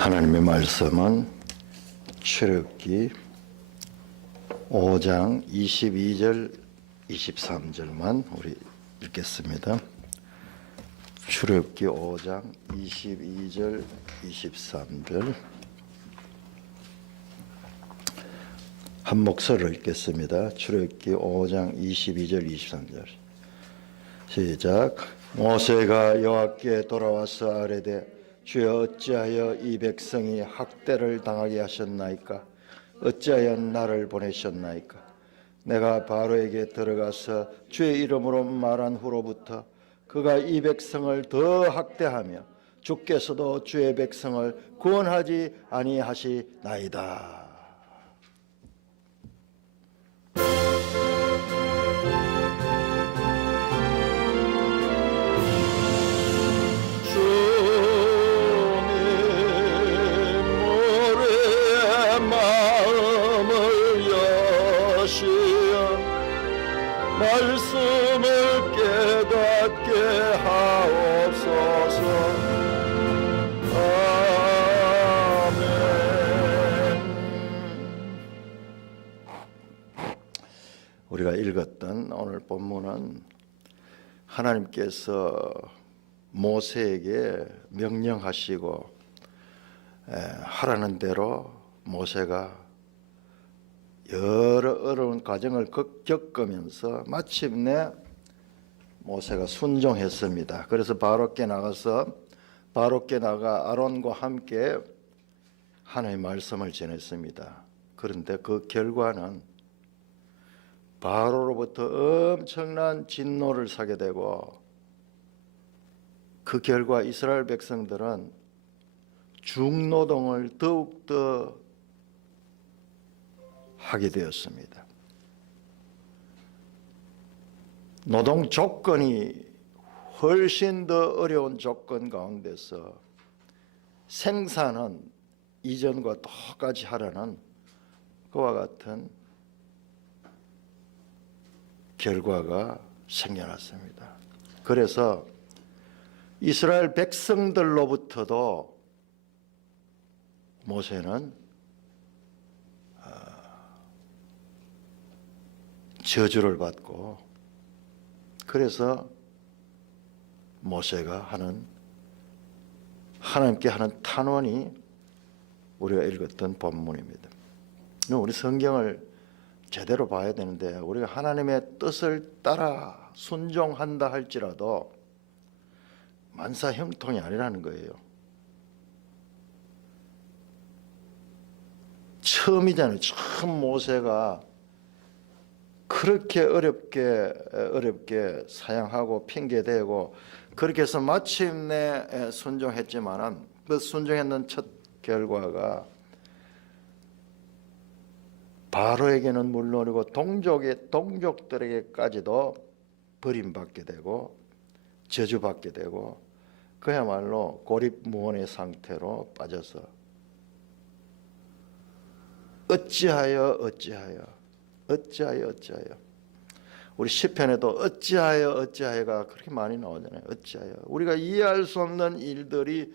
하나님의 말씀은 출애굽기 5장 22절 23절만 우리 읽겠습니다. 출애굽기 5장 22절 23절 한 목소리로 읽겠습니다. 출애굽기 5장 22절 23절 시작. 모세가 여호와께 돌아와서 아뢰되 주여 어찌하여 이 백성이 학대를 당하게 하셨나이까? 어찌하여 나를 보내셨나이까? 내가 바로에게 들어가서 주의 이름으로 말한 후로부터 그가 이 백성을 더 학대하며 주께서도 주의 백성을 구원하지 아니하시나이다. 말씀을 깨닫게 하옵소서. 아멘. 우리가 읽었던 오늘 본문은 하나님께서 모세에게 명령하시고 하라는 대로 모세가 여러 어려운 과정을 겪으면서 마침내 모세가 순종했습니다. 그래서 바로께 나가 아론과 함께 하나님의 말씀을 전했습니다. 그런데 그 결과는 바로로부터 엄청난 진노를 사게 되고 그 결과 이스라엘 백성들은 중노동을 더욱더 하게 되었습니다. 노동 조건이 훨씬 더 어려운 조건 가운데서 생산은 이전과 똑같이 하라는 그와 같은 결과가 생겨났습니다. 그래서 이스라엘 백성들로부터도 모세는 저주를 받고, 그래서 모세가 하나님께 하는 탄원이 우리가 읽었던 본문입니다. 우리 성경을 제대로 봐야 되는데 우리가 하나님의 뜻을 따라 순종한다 할지라도 만사 형통이 아니라는 거예요. 처음이잖아요. 처음 모세가 그렇게 어렵게 사양하고 핑계대고 그렇게 해서 마침내 순종했지만은 그 순종했는 첫 결과가 바로에게는 물론이고 동족들에게까지도 버림받게 되고 저주받게 되고 그야말로 고립무원의 상태로 빠져서 어찌하여 우리 시편에도 어찌하여가 그렇게 많이 나오잖아요. 어찌하여 우리가 이해할 수 없는 일들이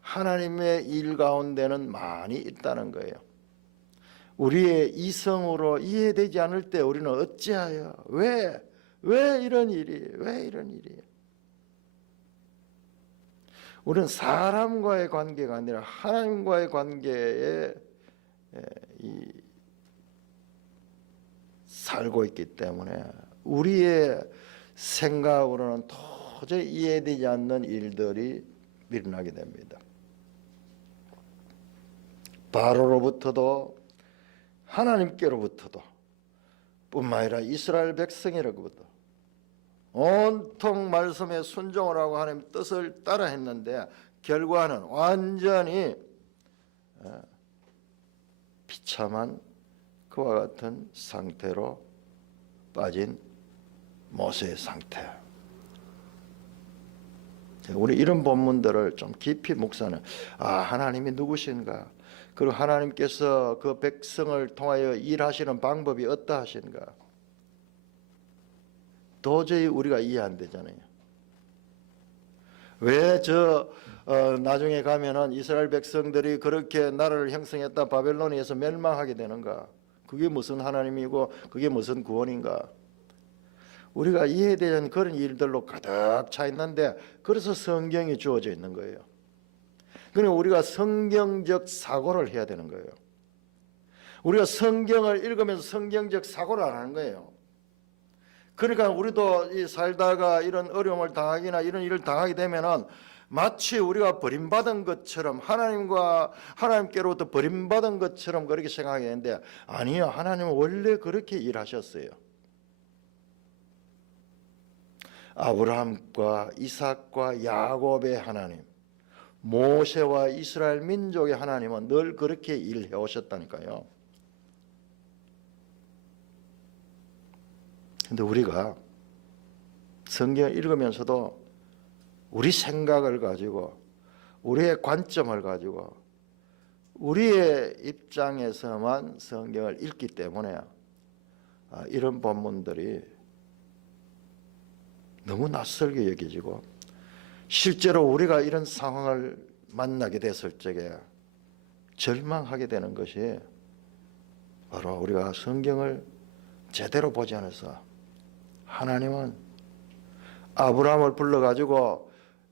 하나님의 일 가운데는 많이 있다는 거예요. 우리의 이성으로 이해되지 않을 때 우리는 어찌하여 왜 이런 일이 우리는 사람과의 관계가 아니라 하나님과의 관계에 살고 있기 때문에 우리의 생각으로는 도저히 이해되지 않는 일들이 일어나게 됩니다. 바로로부터도 하나님께로부터도 뿐만 아니라 이스라엘 백성이로부터 온통 말씀에 순종을 하고 하나님 뜻을 따라 했는데 결과는 완전히 비참한 그와 같은 상태로 빠진 모세의 상태. 우리 이런 본문들을 좀 깊이 묵상하는 하나님이 누구신가? 그리고 하나님께서 그 백성을 통하여 일하시는 방법이 어떠하신가? 도저히 우리가 이해 안 되잖아요. 왜 저 나중에 가면은 이스라엘 백성들이 그렇게 나라를 형성했다 바벨론에 의해서 멸망하게 되는가? 그게 무슨 하나님이고 그게 무슨 구원인가? 우리가 이해되는 그런 일들로 가득 차 있는데, 그래서 성경이 주어져 있는 거예요. 그러니까 우리가 성경적 사고를 해야 되는 거예요. 우리가 성경을 읽으면서 성경적 사고를 안 하는 거예요. 그러니까 우리도 이 살다가 이런 어려움을 당하거나 이런 일을 당하게 되면은 마치 우리가 버림받은 것처럼, 하나님께로부터 버림받은 것처럼 그렇게 생각하는데, 아니요, 하나님은 원래 그렇게 일하셨어요. 아브라함과 이삭과 야곱의 하나님, 모세와 이스라엘 민족의 하나님은 늘 그렇게 일해 오셨다니까요. 근데 우리가 성경을 읽으면서도 우리 생각을 가지고, 우리의 관점을 가지고, 우리의 입장에서만 성경을 읽기 때문에 이런 본문들이 너무 낯설게 여겨지고, 실제로 우리가 이런 상황을 만나게 됐을 적에 절망하게 되는 것이 바로 우리가 성경을 제대로 보지 않아서, 하나님은 아브라함을 불러가지고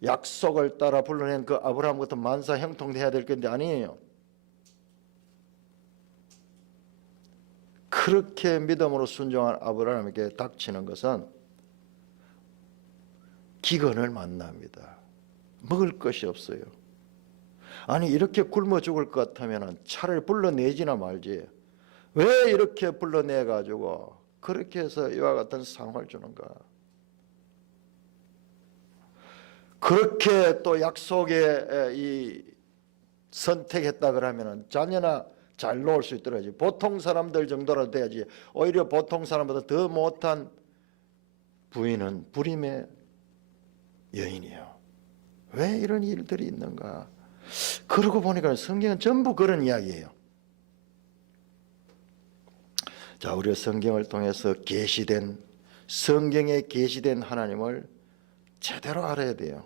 약속을 따라 불러낸 그 아브라함 같은 만사 형통돼야 될 건데 아니에요. 그렇게 믿음으로 순종한 아브라함에게 닥치는 것은 기근을 만납니다. 먹을 것이 없어요. 아니, 이렇게 굶어 죽을 것 같으면 차라리 불러내지나 말지, 왜 이렇게 불러내가지고 그렇게 해서 이와 같은 상황을 주는가? 그렇게 또 약속에 이 선택했다 그러면 자녀나 잘 놓을 수 있더라지. 보통 사람들 정도라도 돼야지. 오히려 보통 사람보다 더 못한 부인은 불임의 여인이에요. 왜 이런 일들이 있는가? 그러고 보니까 성경은 전부 그런 이야기예요. 자, 우리가 성경을 통해서 계시된, 성경에 계시된 하나님을 제대로 알아야 돼요.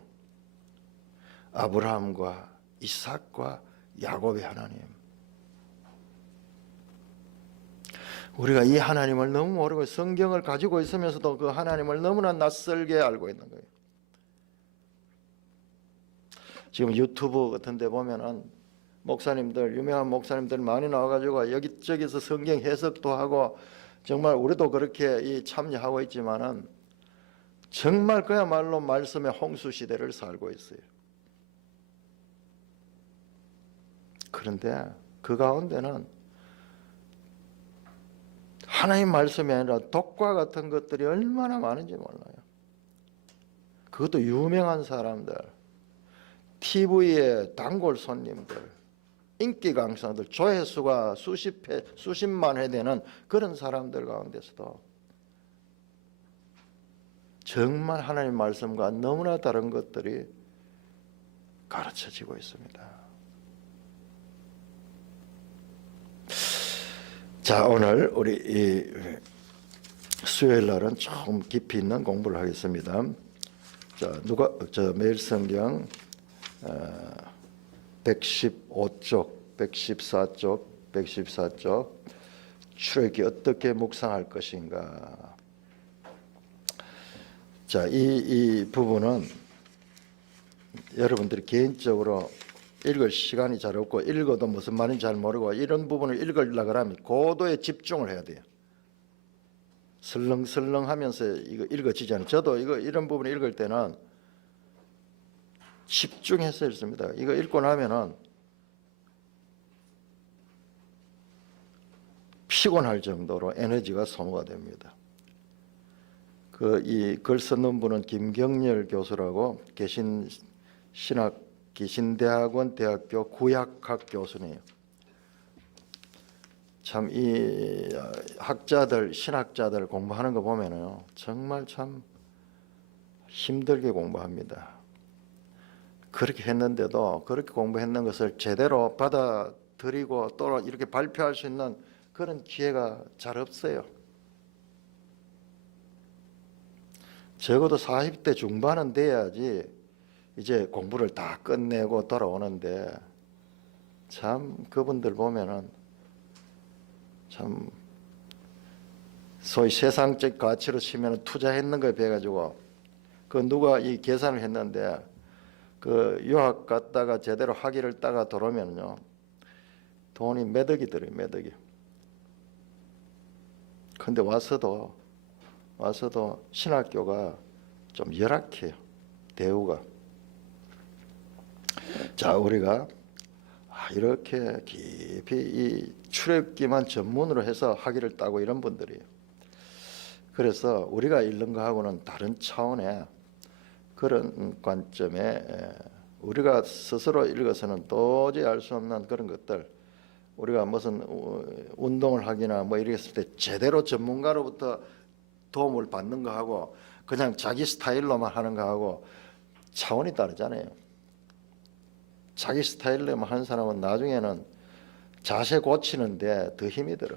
아브라함과 이삭과 야곱의 하나님, 우리가 이 하나님을 너무 모르고 성경을 가지고 있으면서도 그 하나님을 너무나 낯설게 알고 있는 거예요. 지금 유튜브 같은 데 보면은 목사님들, 유명한 목사님들 많이 나와가지고 여기저기서 성경 해석도 하고, 정말 우리도 그렇게 참여하고 있지만은 정말 그야말로 말씀의 홍수 시대를 살고 있어요. 그런데 그 가운데는 하나님 말씀이 아니라 독과 같은 것들이 얼마나 많은지 몰라요. 그것도 유명한 사람들, TV의 단골 손님들, 인기 강사들, 조회수가 수십만 회 되는 그런 사람들 가운데서도 정말 하나님 말씀과 너무나 다른 것들이 가르쳐지고 있습니다. 자, 오늘 우리 이 수요일 날은 좀 깊이 있는 공부를 하겠습니다. 자, 매일 성경 115쪽, 114쪽, 114쪽 출애굽기 어떻게 묵상할 것인가. 자, 이 부분은 여러분들이 개인적으로 읽을 시간이 잘 없고, 읽어도 무슨 말인지 잘 모르고, 이런 부분을 읽으려고 하면 고도의 집중을 해야 돼요. 설렁설렁하면서 이거 읽어지지 않아요. 저도 이런 부분을 읽을 때는 집중해서 읽습니다. 이거 읽고 나면은 피곤할 정도로 에너지가 소모가 됩니다. 이 글 썼는 분은 김경렬 교수라고 기신대학원 대학교 구약학 교수네요. 참 이 학자들, 신학자들 공부하는 거 보면요, 정말 참 힘들게 공부합니다. 그렇게 했는데도, 그렇게 공부했는 것을 제대로 받아들이고 또 이렇게 발표할 수 있는 그런 기회가 잘 없어요. 적어도 40대 중반은 돼야지 이제 공부를 다 끝내고 돌아오는데 참 그분들 보면은 참 소위 세상적 가치로 치면 투자했는 거에 비해 가지고 그 누가 이 계산을 했는데 그 유학 갔다가 제대로 학위를 따가 들어오면요 돈이 몇 억이 들어요, 몇 억이. 근데 와서도 신학교가 좀 열악해요, 대우가. 자, 우리가 이렇게 깊이 이 출애굽기만 전문으로 해서 학위를 따고 이런 분들이에요. 그래서 우리가 읽는 거하고는 다른 차원의 그런 관점에 우리가 스스로 읽어서는 도저히 알 수 없는 그런 것들, 우리가 무슨 운동을 하기나 뭐 이랬을 때 제대로 전문가로부터 도움을 받는 거하고 그냥 자기 스타일로만 하는 거하고 차원이 다르잖아요. 자기 스타일로만 하는 사람은 나중에는 자세 고치는데 더 힘이 들어.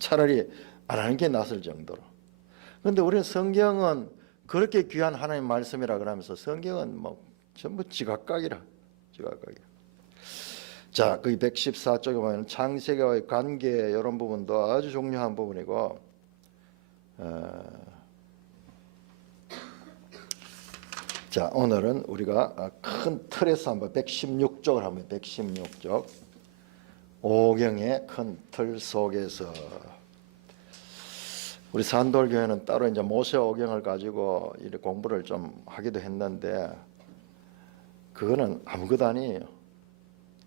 차라리 안 하는 게 낫을 정도로. 그런데 우리는 성경은 그렇게 귀한 하나님 말씀이라 그러면서 성경은 뭐 전부 지각각이라. 자, 그 114쪽에 보면 창세기와의 관계 이런 부분도 아주 중요한 부분이고, 자, 오늘은 우리가 큰 틀에서 한번 116쪽을 한번 116쪽 오경의 큰 틀 속에서 우리 산돌교회는 따로 이제 모세 오경을 가지고 이렇게 공부를 좀 하기도 했는데 그거는 아무것도 아니에요.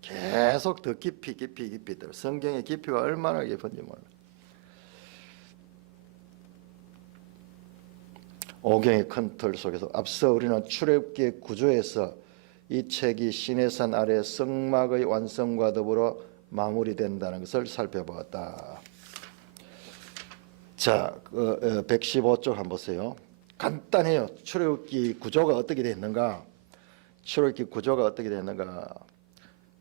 계속 더 깊이 들어. 성경의 깊이가 얼마나 깊은지 몰라. 오경의 큰 틀 속에서 앞서 우리는 출애굽기의 구조에서 이 책이 시내산 아래 성막의 완성과 더불어 마무리된다는 것을 살펴보았다. 자, 115쪽 한번 보세요. 간단해요. 출애굽기 구조가 어떻게 됐는가?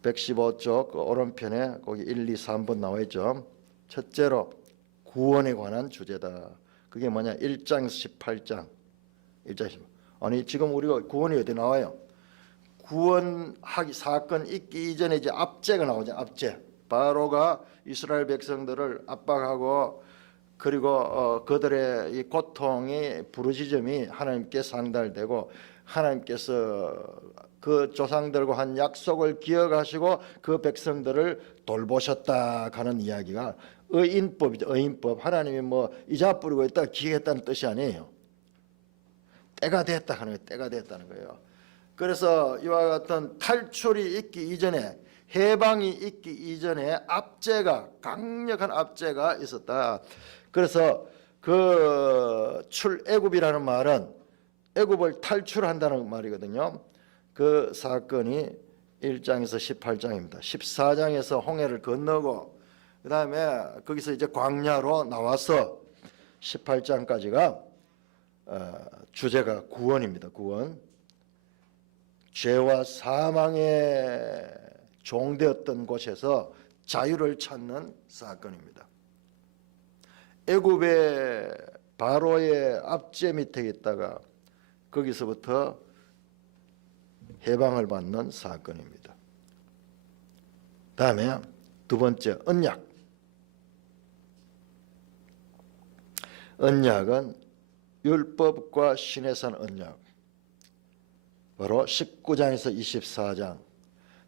115쪽 오른편에 거기 1, 2, 3번 나와 있죠. 첫째로 구원에 관한 주제다. 그게 뭐냐? 1장에서 18장. 1장 18. 아니 지금 우리가 구원이 어디 나와요? 구원하기 사건 있기 이전에 이제 압제가 나오죠. 압제. 바로가 이스라엘 백성들을 압박하고 그리고 그들의 이 고통이 부르짖음이 하나님께 상달되고 하나님께서 그 조상들과 한 약속을 기억하시고 그 백성들을 돌보셨다 하는 이야기가 의인법이죠. 의인법. 하나님이 뭐 이자 뿌리고 있다 기회했다는 뜻이 아니에요. 때가 됐다 하는 거예요. 때가 됐다는 거예요. 그래서 이와 같은 탈출이 있기 이전에 해방이 있기 이전에 압제가 강력한 압제가 있었다. 그래서 그 출애굽이라는 말은 애굽을 탈출한다는 말이거든요. 그 사건이 1장에서 18장입니다. 14장에서 홍해를 건너고 그 다음에 거기서 이제 광야로 나와서 18장까지가 주제가 구원입니다. 구원. 죄와 사망에 종되었던 곳에서 자유를 찾는 사건입니다. 애굽의 바로의 압제 밑에 있다가 거기서부터 해방을 받는 사건입니다. 다음에 두 번째 언약. 언약은 율법과 시내산 언약. 바로 19장에서 24장.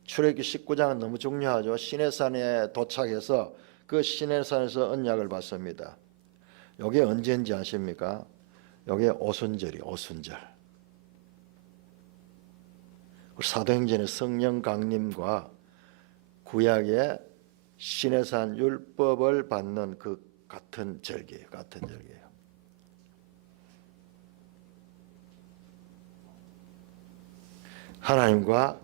출애굽기 19장은 너무 중요하죠. 시내산에 도착해서 그 시내산에서 언약을 받습니다. 이게 언제인지 아십니까? 이게 오순절이 오순절. 사도행전의 성령 강림과 구약의 시내산 율법을 받는 그 같은 절기예요. 같은 절기예요. 하나님과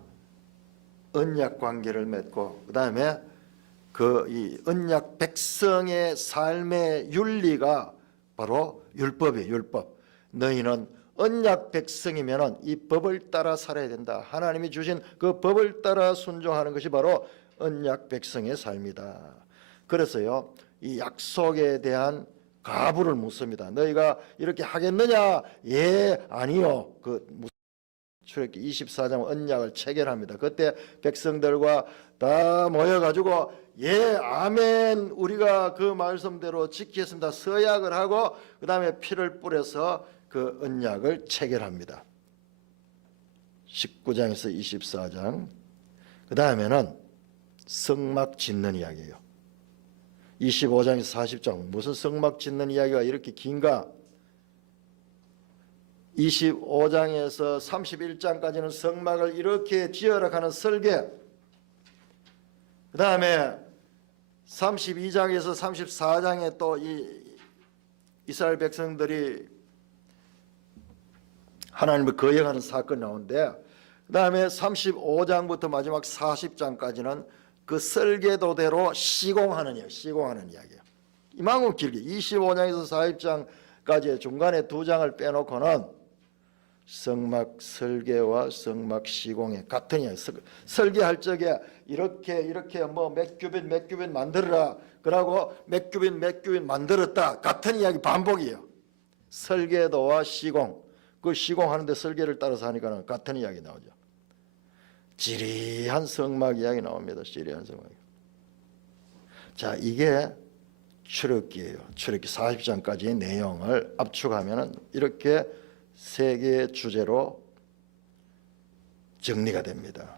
언약 관계를 맺고 그 다음에 그 이 언약 백성의 삶의 윤리가 바로 율법이에요. 율법. 너희는 언약 백성이면 이 법을 따라 살아야 된다. 하나님이 주신 그 법을 따라 순종하는 것이 바로 언약 백성의 삶이다. 그래서요, 이 약속에 대한 가부를 묻습니다. 너희가 이렇게 하겠느냐? 예, 아니요. 그 출애굽기 24장 언약을 체결합니다. 그때 백성들과 다 모여가지고 예 아멘 우리가 그 말씀대로 지키겠습니다. 서약을 하고 그 다음에 피를 뿌려서 그 언약을 체결합니다. 19장에서 24장. 그 다음에는 성막 짓는 이야기예요. 25장에서 40장. 무슨 성막 짓는 이야기가 이렇게 긴가? 25장에서 31장까지는 성막을 이렇게 지어라 하는 설계. 그 다음에 32장에서 34장에 또 이 이스라엘 백성들이 하나님을 거역하는 사건이 나오는데, 그 다음에 35장부터 마지막 40장까지는 그 설계도대로 시공하는 이야기예요. 이만큼 길게 25장에서 40장까지 중간에 2장을 빼놓고는 성막 설계와 성막 시공의 같은 이야기. 설계할 적에 이렇게 뭐 몇 규빗 만들어라 그러고 몇 규빗 만들었다 같은 이야기 반복이에요. 설계도와 시공, 그 시공하는데 설계를 따라서 하니까 같은 이야기 나오죠. 지리한 성막 이야기 나옵니다. 지리한 성막. 자, 이게 출애굽기예요. 출애굽기 40장까지의 내용을 압축하면은 이렇게 세 개의 주제로 정리가 됩니다.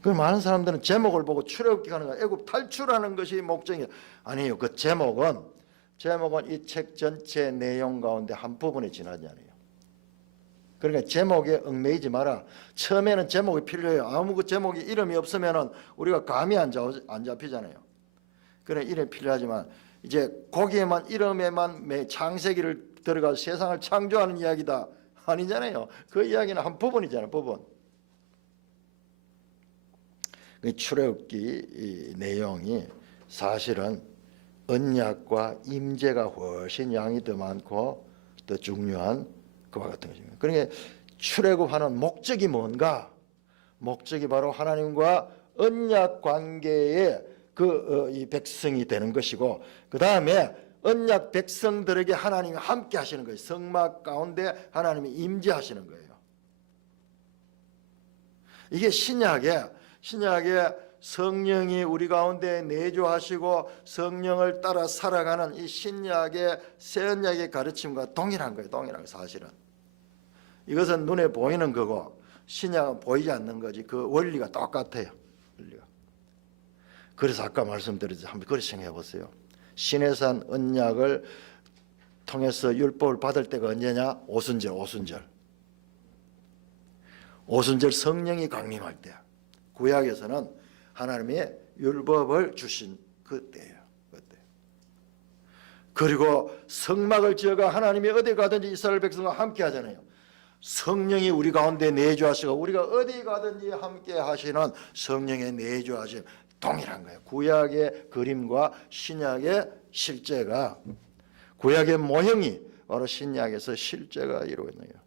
그 많은 사람들은 제목을 보고 출애굽기 가는 거, 애굽 탈출하는 것이 목적이에요. 아니에요. 그 제목은 이 책 전체 내용 가운데 한 부분에 지나지 않아요. 그러니까 제목에 얽매이지 마라. 처음에는 제목이 필요해요. 아무 그 제목이 이름이 없으면은 우리가 감이 안 잡히잖아요. 그래 이름이 필요하지만 이제 거기에만 이름에만 창세기를 들어가서 세상을 창조하는 이야기다 아니잖아요. 그 이야기는 한 부분이잖아요. 부분. 출애굽기 내용이 사실은 언약과 임재가 훨씬 양이 더 많고 더 중요한 그와 같은 것입니다. 그러니까 출애굽하는 목적이 뭔가? 목적이 바로 하나님과 언약 관계의 이 백성이 되는 것이고, 그 다음에 언약 백성들에게 하나님이 함께 하시는 거예요. 성막 가운데 하나님이 임재하시는 거예요. 이게 신약에 성령이 우리 가운데 내주하시고 성령을 따라 살아가는 이 신약의 새 언약의 가르침과 동일한 거예요. 동일한 거 사실은. 이것은 눈에 보이는 거고 신약은 보이지 않는 거지. 그 원리가 똑같아요. 원리가. 그래서 아까 말씀드렸듯이 한번 그렇게 생각해 보세요. 시내산 언약을 통해서 율법을 받을 때가 언제냐? 오순절 성령이 강림할 때. 구약에서는 하나님의 율법을 주신 그때예요. 그때. 그리고 성막을 지어가 하나님이 어디 가든지 이스라엘 백성과 함께 하잖아요. 성령이 우리 가운데 내주하시고 우리가 어디 가든지 함께 하시는 성령의 내주하심 동일한 거예요. 구약의 그림과 신약의 실제가, 구약의 모형이 바로 신약에서 실제가 이루어지는 거예요.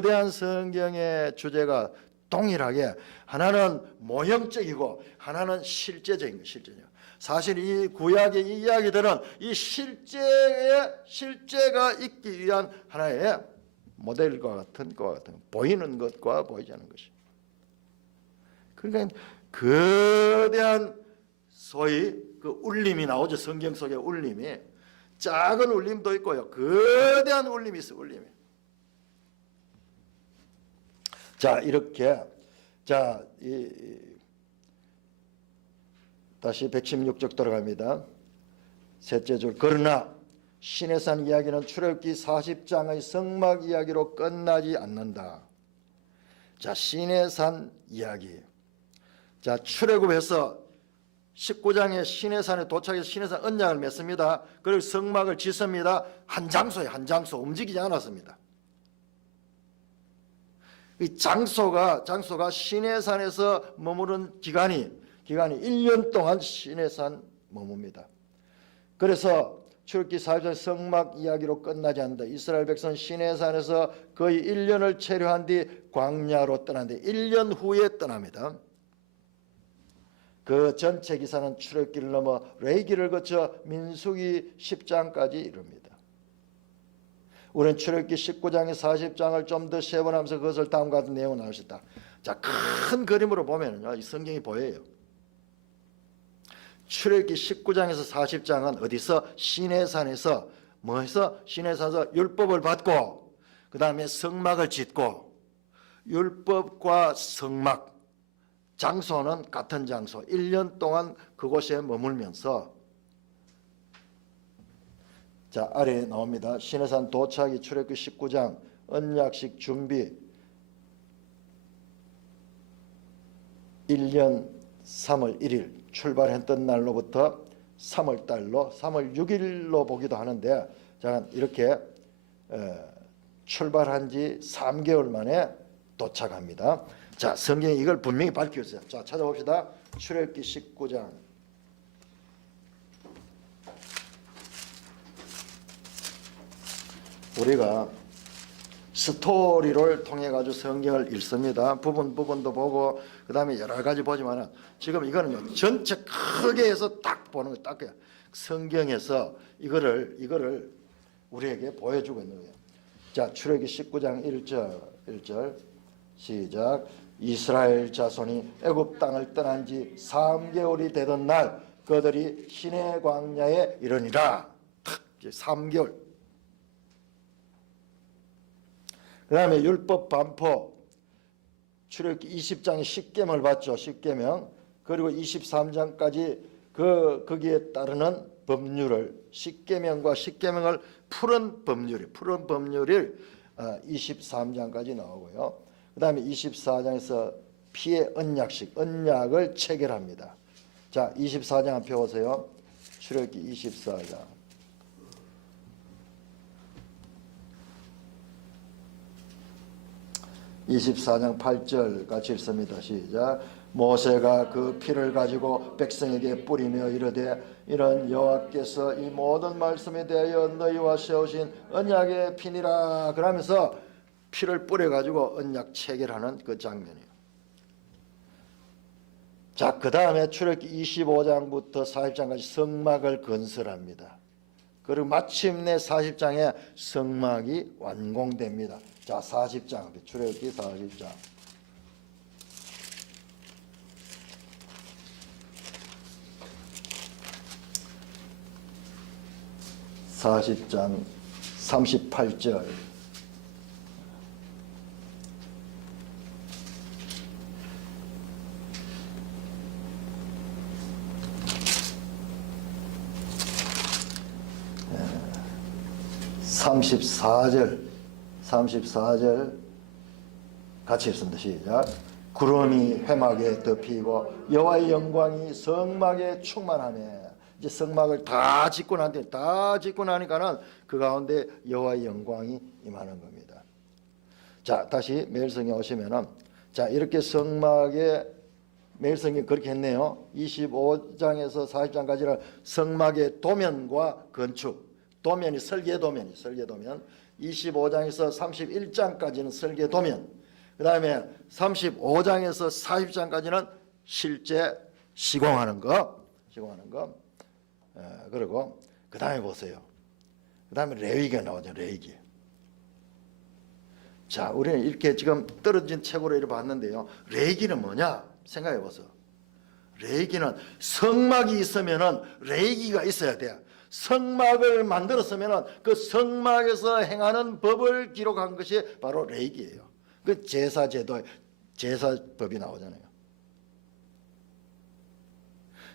거대한 성경의 주제가 동일하게 하나는 모형적이고 하나는 실제적인 거예요. 실제적. 사실 이 구약의 이 이야기들은 이 실제가 있기 위한 하나의 모델과 같은 보이는 것과 보이지 않는 것이. 그러니까 거대한 소위 그 울림이 나오죠. 성경 속의 울림이. 작은 울림도 있고요. 거대한 울림이 있어요. 울림이. 자, 이렇게 다시 116쪽 들어갑니다. 셋째 줄. 그러나 시내산 이야기는 출애굽기 40장의 성막 이야기로 끝나지 않는다. 자, 시내산 이야기. 자, 출애굽해서 19장에 시내산에 도착해서 시내산 언약을 맺습니다. 그리고 성막을 짓습니다. 한 장소에 한 장소 움직이지 않았습니다. 이 장소가 시내산에서 머무른 기간이 1년 동안 시내산 머뭅니다. 그래서 출애굽기 40장 성막 이야기로 끝나지 않는다. 이스라엘 백성 시내산에서 거의 1년을 체류한 뒤 광야로 떠났는데 1년 후에 떠납니다. 그 전체 기사는 출애굽기를 넘어 레위기를 거쳐 민수기 10장까지 이릅니다. 우리는 출애굽기 19장에 40장을 좀 더 세분하면서 그것을 다음과 같은 내용을 나올 수 있다. 자, 큰 그림으로 보면요, 이 성경이 보여요. 출애굽기 19장에서 40장은 어디서? 시내산에서 뭐해서? 시내산에서 율법을 받고 그 다음에 성막을 짓고, 율법과 성막 장소는 같은 장소, 1년 동안 그곳에 머물면서, 자, 아래에 나옵니다. 시내산 도착이 출애굽기 19장 언약식 준비 1년 3월 1일 출발했던 날로부터 3월 달로 3월 6일로 보기도 하는데, 자, 이렇게 출발한 지 3개월 만에 도착합니다. 자, 성경이 이걸 분명히 밝히고 있어요. 자, 찾아봅시다. 출애굽기 19장 우리가 스토리를 통해 가지고 성경을 읽습니다. 부분도 보고 그 다음에 여러 가지 보지만은 지금 이거는요, 전체 크게 해서 딱 보는 거, 딱 그냥 성경에서 이거를 우리에게 보여주고 있는 거예요. 자, 출애굽기 19장 1절 시작. 이스라엘 자손이 애굽 땅을 떠난 지 3개월이 되던 날 그들이 시내 광야에 이르니라. 3개월. 그 다음에 율법 반포, 출애굽기 20장에 십계명을 받죠. 십계명. 그리고 23장까지 거기에 따르는 법률을, 십계명과 십계명을 푸른 법률이 23장까지 나오고요. 그 다음에 24장에서 피의 언약을 체결합니다. 자, 24장 한번 펴보세요. 출애굽기 24장. 24장 8절 같이 읽습니다. 시작. 모세가 그 피를 가지고 백성에게 뿌리며 이르되 이는 여호와께서 이 모든 말씀에 대하여 너희와 세우신 언약의 피니라. 그러면서 피를 뿌려 가지고 언약 체결하는 그 장면이에요. 자, 그 다음에 출애굽기 25장부터 40장까지 성막을 건설합니다. 그리고 마침내 40장에 성막이 완공됩니다. 자, 40장, 출애굽기 40장. 40장 38절. (34절) 같이 읽습니다. 시작. 구름이 회막에 덮이고 여호와의 영광이 성막에 충만하며. 이제 성막을 다 짓고 나니까는 그 가운데 여호와의 영광이 임하는 겁니다. 자, 다시 매일성에 오시면은, 자, 이렇게 매일성이 그렇게 했네요. 25장에서 40장까지는 성막의 도면과 건축, 도면이 설계도면, 25장에서 31장까지는 설계도면, 그 다음에 35장에서 40장까지는 실제 시공하는 거. 그리고 그 다음에 보세요. 그 다음에 레위기가 나오죠. 레위기. 자, 우리는 이렇게 지금 떨어진 책으로 이렇게 봤는데요. 레위기는 뭐냐? 생각해 보세요. 레위기는 성막이 있으면은 레위기가 있어야 돼요. 성막을 만들었으면은 그 성막에서 행하는 법을 기록한 것이 바로 레위기예요. 그 제사제도, 제사법이 나오잖아요.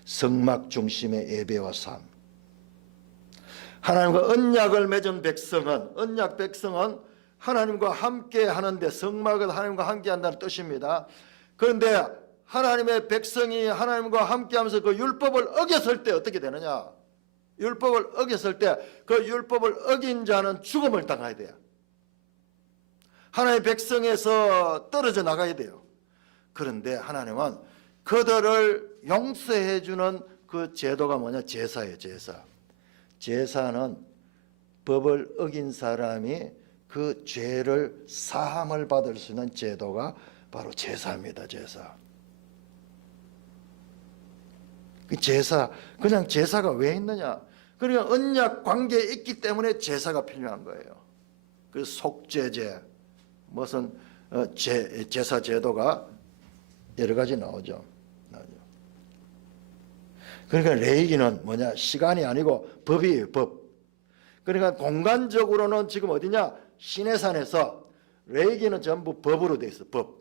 성막 중심의 예배와 삶. 하나님과 언약을 맺은 백성은, 하나님과 함께 하는데, 성막은 하나님과 함께 한다는 뜻입니다. 그런데 하나님의 백성이 하나님과 함께 하면서 그 율법을 어겼을 때 어떻게 되느냐? 율법을 어겼을 때 그 율법을 어긴 자는 죽음을 당해야 돼요. 하나님의 백성에서 떨어져 나가야 돼요. 그런데 하나님은 그들을 용서해 주는 그 제도가 뭐냐? 제사예요. 제사는 법을 어긴 사람이 그 죄를 사함을 받을 수 있는 제도가 바로 제사입니다. 그냥 제사가 왜 있느냐? 그러니까 언약 관계에 있기 때문에 제사가 필요한 거예요. 그 속죄제, 무슨 제사 제도가 여러 가지 나오죠. 그러니까 레위기는 뭐냐? 시간이 아니고 법이에요, 법. 그러니까 공간적으로는 지금 어디냐? 시내산에서. 레위기는 전부 법으로 돼 있어, 법.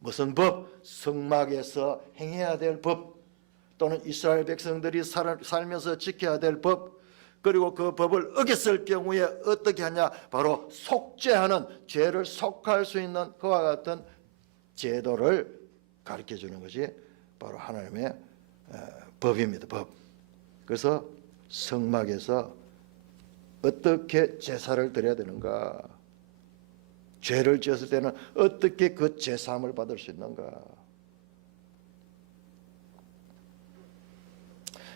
무슨 법? 성막에서 행해야 될 법, 또는 이스라엘 백성들이 살면서 지켜야 될 법, 그리고 그 법을 어겼을 경우에 어떻게 하냐? 바로 속죄하는, 죄를 속할 수 있는 그와 같은 제도를 가르쳐주는 것이 바로 하나님의 법입니다. 법. 그래서 성막에서 어떻게 제사를 드려야 되는가, 죄를 지었을 때는 어떻게 그 제사함을 받을 수 있는가.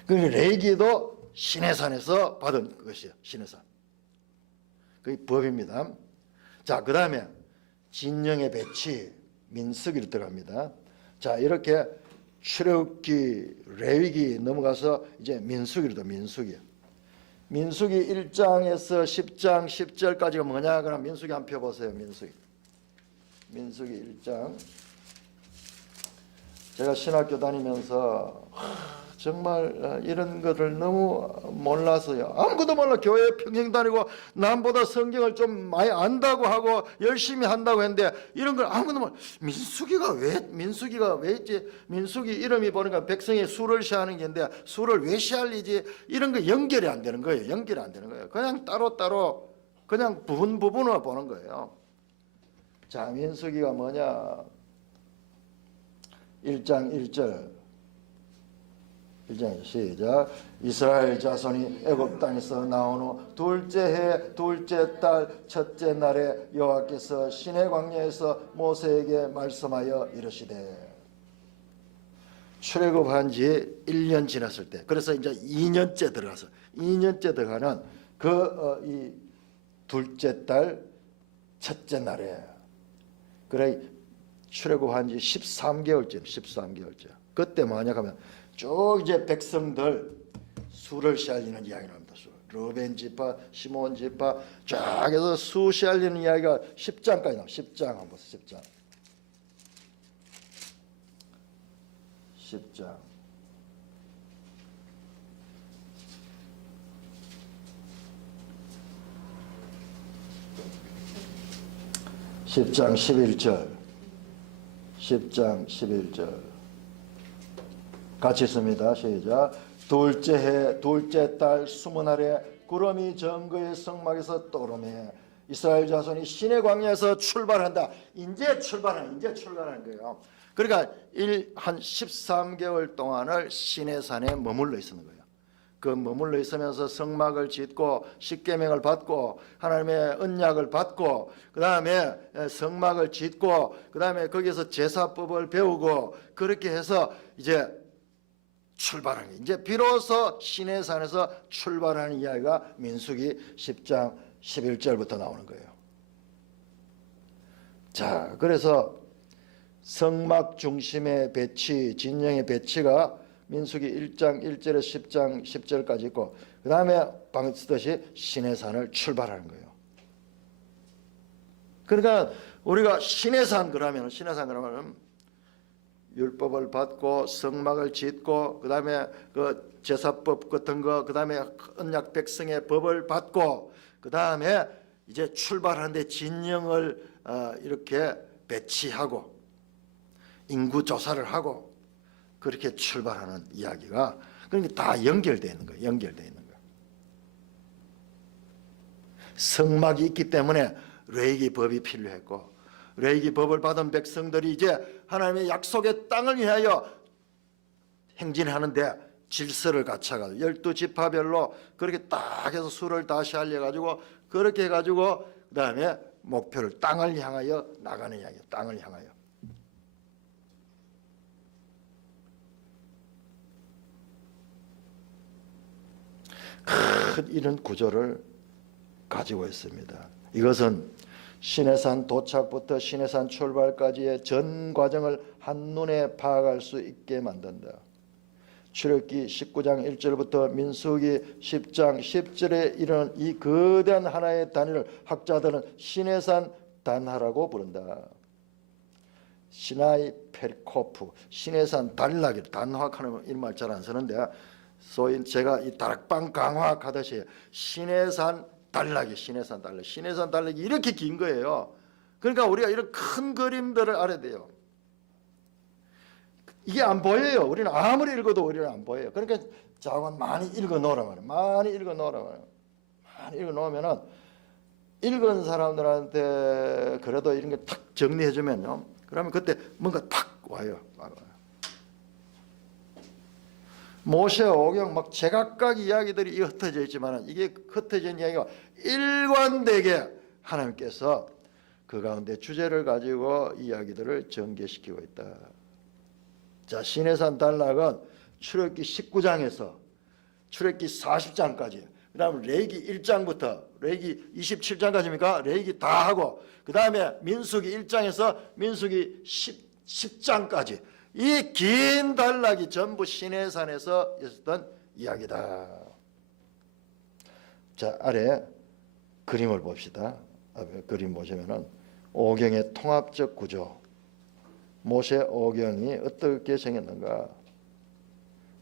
그 레위기도 시내산에서 받은 것이에요. 시내산. 그게 법입니다. 자, 그 다음에 진영의 배치, 민수기로 들어갑니다. 자, 이렇게 출애굽기, 레위기 넘어가서 이제 민수기로 돼. 민수기 1장에서 10장 10절까지가 뭐냐? 그럼 민수기 한번 펴보세요. 민수기 1장. 제가 신학교 다니면서 정말 이런 것을 너무 몰라서요. 아무것도 몰라. 교회 평생 다니고 남보다 성경을 좀 많이 안다고 하고 열심히 한다고 했는데 이런 걸 아무것도 몰라. 민수기가 왜 있지? 민수기 이름이 보니까 백성이 수를 시하는 게인데 수를 왜 시할리지? 이런 거 연결이 안 되는 거예요. 그냥 따로따로 그냥 부분으로 보는 거예요. 자, 민수기가 뭐냐? 1장 1절. 1장 시작. 이스라엘 자손이 애굽 땅에서 나온 후 둘째 해 둘째 달 첫째 날에 여호와께서 시내 광야에서 모세에게 말씀하여 이르시되. 출애굽한 지 1년 지났을 때, 그래서 이제 2년째 들어가는 이 둘째 달 첫째 날에, 그래 출애굽한 지 13개월째. 그때 뭐냐 하면 쭉 이제 백성들 수를 시알리는 이야기를 합니다. 르벤 지파, 시몬 지파 쫙 해서 수 시알리는 이야기가 10장까지 나와요. 10장 한번 보세요. 10장. 10장 11절. 10장 11절. 같이 있습니다. 시작. 둘째 해 둘째 달 20날에 구름이 정거의 성막에서 떠오르매 이스라엘 자손이 시내 광야에서 출발한다. 이제 출발하는 거예요. 그러니까 한 13개월 동안을 시내산에 머물러 있는 거예요. 그 머물러 있으면서 성막을 짓고 십계명을 받고 하나님의 언약을 받고, 그 다음에 성막을 짓고, 그 다음에 거기서 제사법을 배우고, 그렇게 해서 이제 출발하는 게, 이제 비로소 시내산에서 출발하는 이야기가 민수기 10장 11절부터 나오는 거예요. 자, 그래서 성막 중심의 배치, 진영의 배치가 민수기 1장 1절에서 10장 10절까지 있고, 그 다음에 방금 쓰듯이 시내산을 출발하는 거예요. 그러니까 우리가 시내산 그러면 율법을 받고 성막을 짓고, 그 다음에 그 제사법 같은 거, 그 다음에 언약 백성의 법을 받고, 그 다음에 이제 출발하는데 진영을 이렇게 배치하고 인구 조사를 하고 그렇게 출발하는 이야기가, 그러니까 다 연결되어 있는 거예요. 성막이 있기 때문에 레위기 법이 필요했고, 레위기 법을 받은 백성들이 이제 하나님의 약속의 땅을 위하여 행진하는데 질서를 갖춰가지고 12지파별로 그렇게 딱 해서 수를 다시 알려가지고 그렇게 해가지고 그 다음에 목표를 땅을 향하여 나가는 이야기예요. 땅을 향하여. 큰 이런 구조를 가지고 있습니다. 이것은 시내산 도착부터 시내산 출발까지의 전 과정을 한눈에 파악할 수 있게 만든다. 출애굽기 19장 1절부터 민수기 10장 10절에 이르는 이 거대한 하나의 단위를 학자들은 시내산 단하라고 부른다. 시나이 페리코프, 시내산 단락이 단화하는 이 말 잘 안 쓰는데 소위 제가 이 다락방 강화하듯이 시내산 단락이 시내산 단락이 이렇게 긴 거예요. 그러니까 우리가 이런 큰 그림들을 알아야 돼요. 이게 안 보여요. 우리는 아무리 읽어도 우리는 안 보여요. 그러니까 자관 많이 읽어 놓으라 말이에요. 많이 읽어 놓으면은 읽은 사람들한테 그래도 이런 게 탁 정리해 주면요. 그러면 그때 뭔가 탁 와요. 모세 오경 막 제각각 이야기들이 흩어져 있지만 이게 흩어진 이야기가 일관되게 하나님께서 그 가운데 주제를 가지고 이야기들을 전개시키고 있다. 자, 시내산 단락은 출애굽기 19장에서 출애굽기 40장까지, 그 다음에 레위기 1장부터 레위기 27장까지입니까? 레위기 다 하고, 그 다음에 민수기 1장에서 민수기 10장까지 이 긴 단락이 전부 시내산에서 있었던 이야기다. 자, 아래 그림을 봅시다. 앞에 그림 보시면은 오경의 통합적 구조, 모세 오경이 어떻게 생겼는가.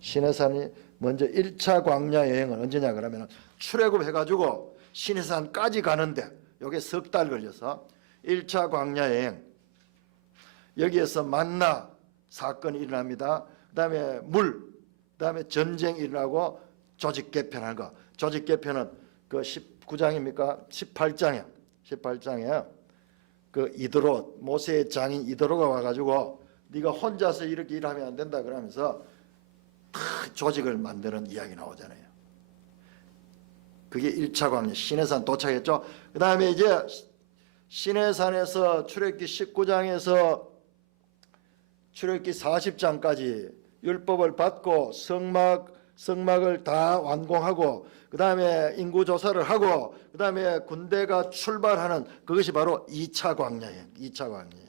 시내산이 먼저 1차 광야 여행은 언제냐 그러면 출애굽 해가지고 시내산까지 가는데 여기에 석 달 걸려서 1차 광야 여행, 여기에서 만나 사건이 일어납니다. 그 다음에 그 다음에 전쟁이 일어나고 조직 개편하는 거. 조직 개편은 그 19장입니까? 18장에 그 이드로, 모세의 장인 이드로가 와가지고 네가 혼자서 이렇게 일하면 안 된다 그러면서 조직을 만드는 이야기 나오잖아요. 그게 1차 광야 시내산 도착했죠. 그 다음에 이제 시내산에서 출애굽기 19장에서 출애굽기 40장까지 율법을 받고 성막을 다 완공하고, 그 다음에 인구조사를 하고, 그 다음에 군대가 출발하는 그것이 바로 2차 광야예요. 2차 광야예요.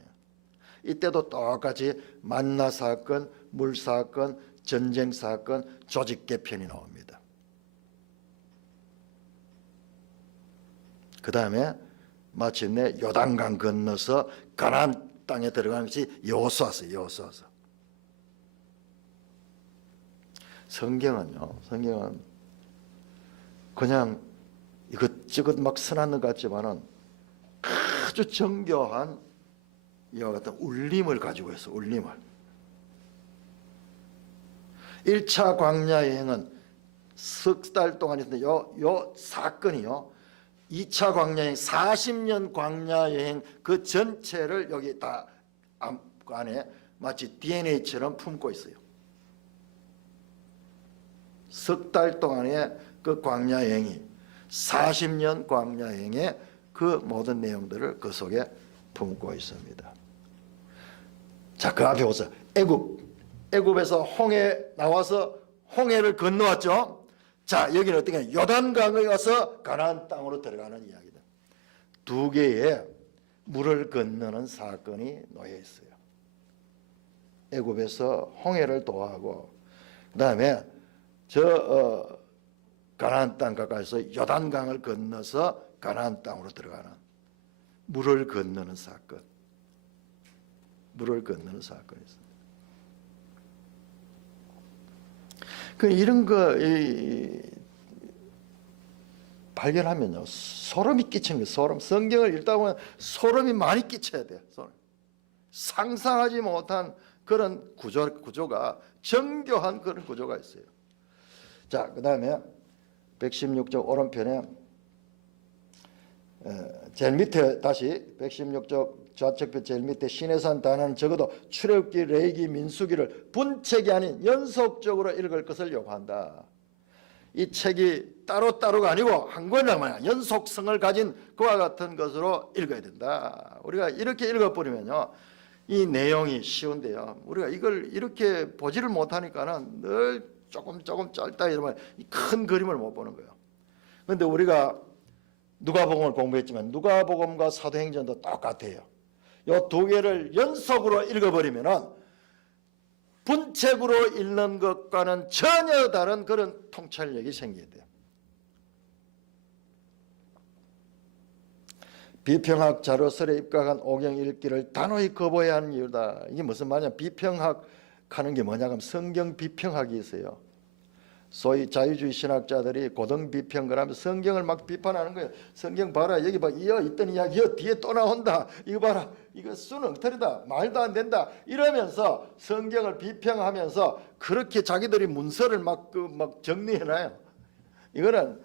이때도 똑같이 만나 사건, 물 사건, 전쟁 사건, 조직 개편이 나옵니다. 그 다음에 마침내 요단강 건너서 가나안 땅에 들어가는 것이 여호수아서. 성경은 그냥 이것저것 막 써놨는 것 같지만은 아주 정교한 이와 같은 울림을 가지고 있어. 울림을. 1차 광야 여행은 석 달 동안 있는데 요 사건이요 2차 광야 여행 40년 광야 여행 그 전체를 여기 다 안에 마치 DNA처럼 품고 있어요. 석 달 동안의 그 광야 여행이 40년 광야 여행의 그 모든 내용들을 그 속에 품고 있습니다. 자, 그 앞에 보세요. 애굽에서 홍해 나와서 홍해를 건너왔죠. 자, 여기는 어떻게 요단강에 와서 가나안 땅으로 들어가는 이야기다. 두 개의 물을 건너는 사건이 놓여 있어요. 애굽에서 홍해를 도하고, 그 다음에 가나안 땅 가까이서 요단강을 건너서 가나안 땅으로 들어가는 물을 건너는 사건. 물을 건너는 사건이 있습니다. 이런 거 발견하면요 소름이 끼치는 거예요. 성경을 읽다 보면 소름이 많이 끼쳐야 돼요. 상상하지 못한 그런 구조가 정교한 그런 구조가 있어요. 자, 그 다음에 116쪽 오른편에 제일 밑에 다시 116쪽 좌측편 제일 밑에 시내산 단어는 적어도 출애굽기, 레위기, 민수기를 분책이 아닌 연속적으로 읽을 것을 요구한다. 이 책이 따로따로가 아니고 한 권이란 연속성을 가진 그와 같은 것으로 읽어야 된다. 우리가 이렇게 읽어버리면요 이 내용이 쉬운데요 우리가 이걸 이렇게 보지를 못하니까는 늘 조금 짧다 이러면 큰 그림을 못 보는 거예요. 그런데 우리가 누가복음을 공부했지만 누가복음과 사도행전도 똑같아요. 이 두 개를 연속으로 읽어버리면은 분책으로 읽는 것과는 전혀 다른 그런 통찰력이 생겨야 돼요. 비평학 자료설에 입각한 오경 읽기를 단호히 거부해야 하는 이유다. 이게 무슨 말이냐? 비평학 하는 게 뭐냐 하면 성경 비평학이 있어요. 소위 자유주의 신학자들이 고등 비평 그러면 성경을 막 비판하는 거예요. 성경 봐라, 여기 봐, 이어 있던 이야기 이 뒤에 또 나온다. 이거 봐라, 이거 수능틀이다, 말도 안 된다. 이러면서 성경을 비평하면서 그렇게 자기들이 문서를 막 정리해놔요. 이거는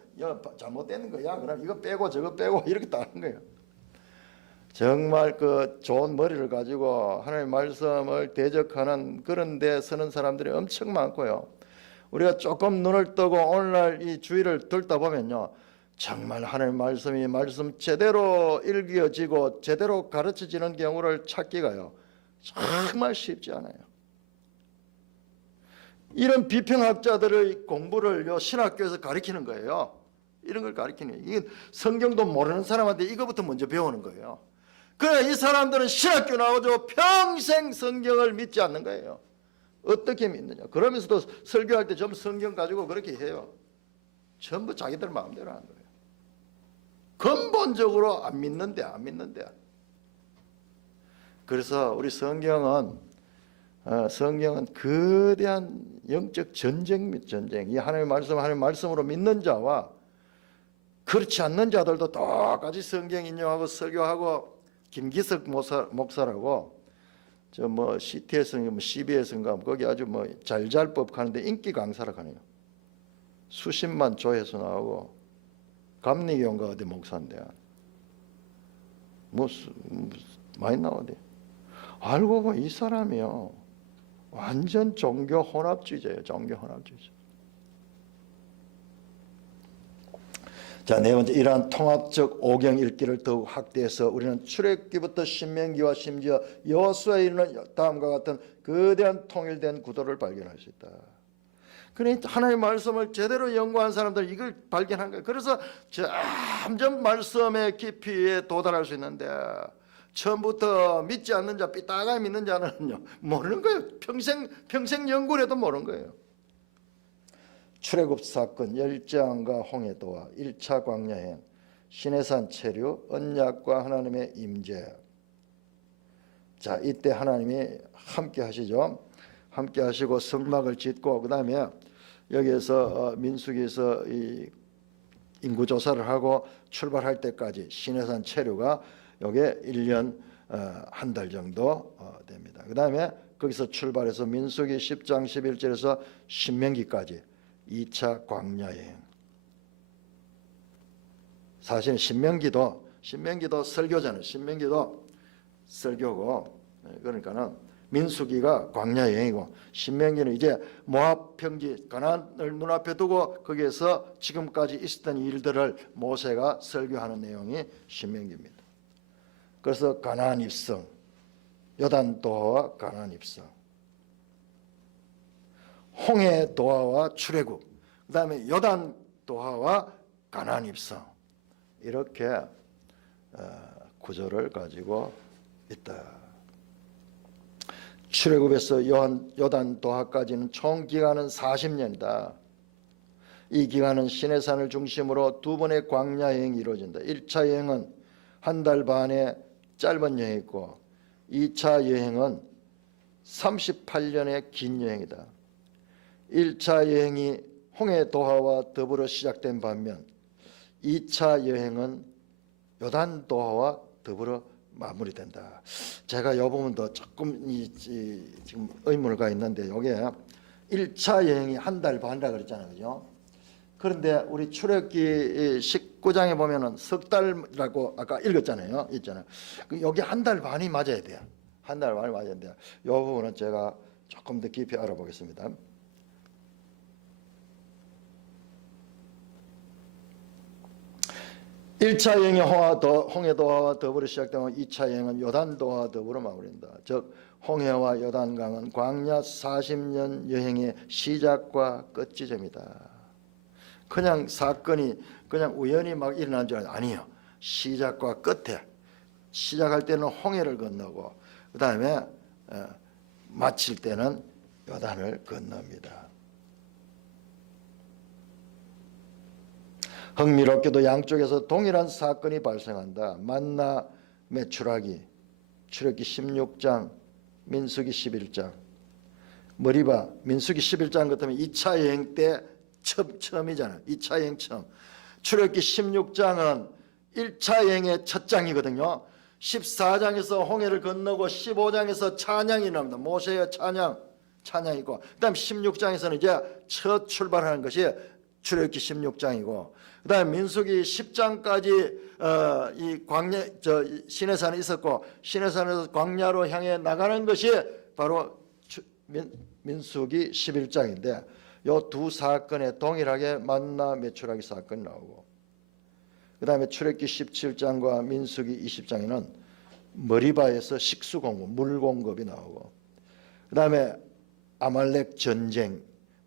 잘못된 거야. 그럼 이거 빼고 저거 빼고 이렇게 따는 거예요. 정말 그 좋은 머리를 가지고 하나님의 말씀을 대적하는 그런 데 서는 사람들이 엄청 많고요. 우리가 조금 눈을 뜨고 오늘날 이 주의를 들다 보면요, 정말 하나님의 말씀이 말씀 제대로 읽혀지고 제대로 가르쳐지는 경우를 찾기가요 정말 쉽지 않아요. 이런 비평학자들의 공부를 신학교에서 가르치는 거예요. 이런 걸 가르치는 거예요. 이게 성경도 모르는 사람한테 이거부터 먼저 배우는 거예요. 그래, 이 사람들은 신학교 나오죠 평생 성경을 믿지 않는 거예요. 어떻게 믿느냐? 그러면서도 설교할 때 전부 성경 가지고 그렇게 해요. 전부 자기들 마음대로 하는 거예요. 근본적으로 안 믿는데. 그래서 우리 성경은 거대한 영적 전쟁. 이 하나님의 말씀으로 믿는 자와 그렇지 않는 자들도 똑같이 성경 인용하고 설교하고, 김기석 목사라고 저 뭐 CTS인가 뭐 CBS인가 거기 아주 뭐 잘법 하는데 인기 강사라 하네요. 수십만 조회수 나오고, 감리교인가 어디 목사인데 뭐 많이 나오대. 알고 보면 이 사람이요 완전 종교 혼합주의자예요. 종교 혼합주의자. 자, 네 번째, 이러한 통합적 오경 읽기를 더욱 확대해서 우리는 출애굽기부터 신명기와 심지어 여호수아에 이르는 다음과 같은 거대한 통일된 구도를 발견할 수 있다. 그러니까 하나님의 말씀을 제대로 연구한 사람들 이걸 발견한 거예요. 그래서 점점 말씀의 깊이에 도달할 수 있는데, 처음부터 믿지 않는 자, 삐딱하게 믿는 자는요 모르는 거예요. 평생 연구를 해도 모르는 거예요. 출애굽 사건, 열장과 홍해도와 1차 광야행, 시내산 체류, 언약과 하나님의 임재. 자, 이때 하나님이 함께 하시죠. 함께 하시고 성막을 짓고, 그 다음에 여기에서 민수기에서 이 인구조사를 하고 출발할 때까지 시내산 체류가 요게 1년 한 달 정도 됩니다. 그 다음에 거기서 출발해서 민수기 10장 11절에서 신명기까지 2차 광야여행. 사실 신명기도 설교잖아요. 신명기도 설교고, 그러니까는 민수기가 광야여행이고 신명기는 이제 모압 평지 가나안을 눈앞에 두고 거기에서 지금까지 있었던 일들을 모세가 설교하는 내용이 신명기입니다. 그래서 가나안 입성, 요단 도하와 가나안 입성, 홍해 도하와 출애굽, 그 다음에 요단 도하와 가나안 입성, 이렇게 구조를 가지고 있다. 출애굽에서 요단 도하까지는 총 기간은 40년이다. 이 기간은 시내산을 중심으로 두 번의 광야 여행이 이루어진다. 1차 여행은 한 달 반의 짧은 여행이고, 2차 여행은 38년의 긴 여행이다. 1차 여행이 홍해 도하와 더불어 시작된 반면 2차 여행은 요단 도하와 더불어 마무리된다. 제가 이 부분도 조금 지금 의문가 있는데, 이게 1차 여행이 한 달 반이라 그랬잖아요, 그죠? 그런데 우리 출애굽기 19장에 보면은 석 달이라고 아까 읽었잖아요, 있잖아요. 여기 한 달 반이 맞아야 돼요. 한 달 반이 맞아야 돼요. 이 부분은 제가 조금 더 깊이 알아보겠습니다. 1차 여행이 홍해도하와 더불어 시작되면 2차 여행은 요단도와 더불어 마무리된다. 즉 홍해와 요단강은 광야 40년 여행의 시작과 끝 지점이다. 그냥 사건이 그냥 우연히 막 일어난 줄 아니에요. 시작과 끝에, 시작할 때는 홍해를 건너고 그 다음에 마칠 때는 요단을 건넙니다. 흥미롭게도 양쪽에서 동일한 사건이 발생한다. 만나 메추라기, 출애굽기 16장, 민수기 11장. 머리봐, 민수기 11장 같으면 2차 여행 때 처음이잖아요. 2차 여행 처음. 출애굽기 16장은 1차 여행의 첫 장이거든요. 14장에서 홍해를 건너고 15장에서 찬양이 나옵니다. 모세의 찬양이고, 그다음 16장에서는 이제 첫 출발하는 것이 출애굽기 16장이고, 그다음에 민수기 10장까지 이 광야 시내산에 있었고, 시내산에서 광야로 향해 나가는 것이 바로 민수기 11장인데, 요 두 사건에 동일하게 만나 메추라기 사건이 나오고, 그 다음에 출애굽기 17장과 민수기 20장에는 머리바에서 식수 공급, 물 공급이 나오고, 그 다음에 아말렉 전쟁,